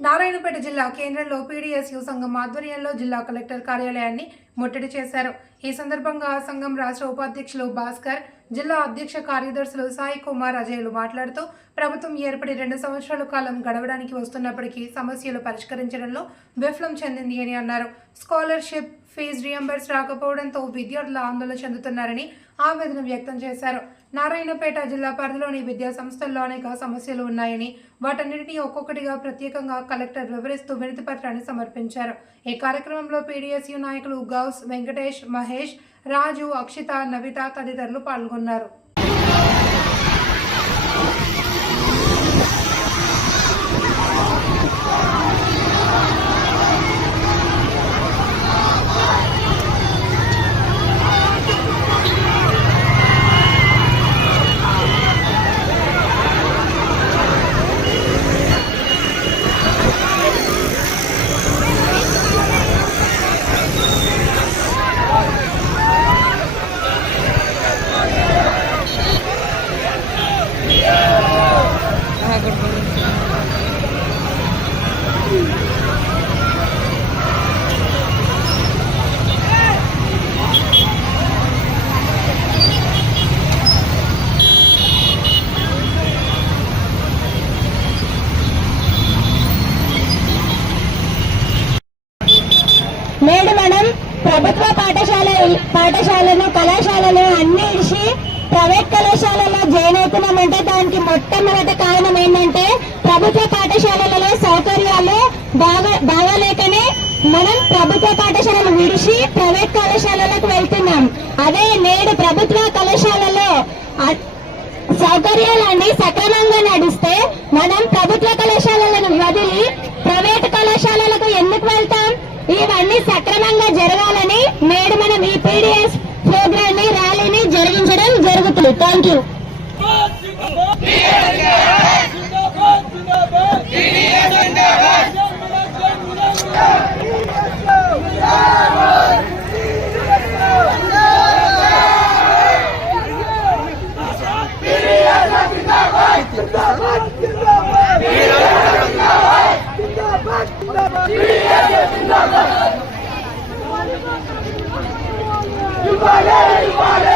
నారాయణపేట జిల్లా కేంద్రంలో పీడీఎస్యు సంఘం ఆధ్వర్యంలో జిల్లా కలెక్టర్ కార్యాలయాన్ని ముట్టడి చేశారు. ఈ సందర్భంగా ఆ సంఘం రాష్ట్ర ఉపాధ్యక్షులు భాస్కర్ జిల్లా అధ్యక్ష కార్యదర్శులు సాయి కుమార్ అజయ్లు మాట్లాడుతూ ప్రభుత్వం ఏర్పడి రెండు సంవత్సరాల కాలం గడవడానికి వస్తున్నప్పటికీ సమస్యలు పరిష్కరించడంలో విఫలం చెందింది అని అన్నారు. స్కాలర్షిప్ ఫీజు రియంబర్స్ రాకపోవడంతో విద్యార్థులు ఆందోళన చెందుతున్నారని ఆవేదన వ్యక్తం చేశారు. నారాయణపేట జిల్లా పరిధిలోని విద్యా సంస్థల్లో అనేక సమస్యలు ఉన్నాయని వాటన్నిటినీ ఒక్కొక్కటిగా ప్రత్యేకంగా కలెక్టర్ వివరిస్తూ వినతి పత్రాన్ని సమర్పించారు. ఈ కార్యక్రమంలో పీడీఎస్యు నాయకులు గౌస్ వెంకటేష్ మహేష్ రాజు అక్షిత నవిత తదితరులు పాల్గొన్నారు. నేడు మనం ప్రభుత్వ పాఠశాల పాఠశాలను కళాశాలను అన్ని ఇడిచి ప్రైవేట్ కళాశాలలో జాయిన్ అవుతున్నామంటే. దానికి మొట్టమొదటి కారణం ఏంటంటే ప్రభుత్వ పాఠశాలలలో సౌకర్యాలు బాగా బాగాలేకనే మనం ప్రభుత్వ పాఠశాలను విడిచి ప్రైవేట్ కళాశాలలకు వెళ్తున్నాం. అదే నేడు ప్రభుత్వ కళాశాలలో సౌకర్యాలన్నీ సక్రమంగా నడిస్తే మనం ప్రభుత్వ కళాశాలలను వదిలి sincerely thank you. Vale, vale!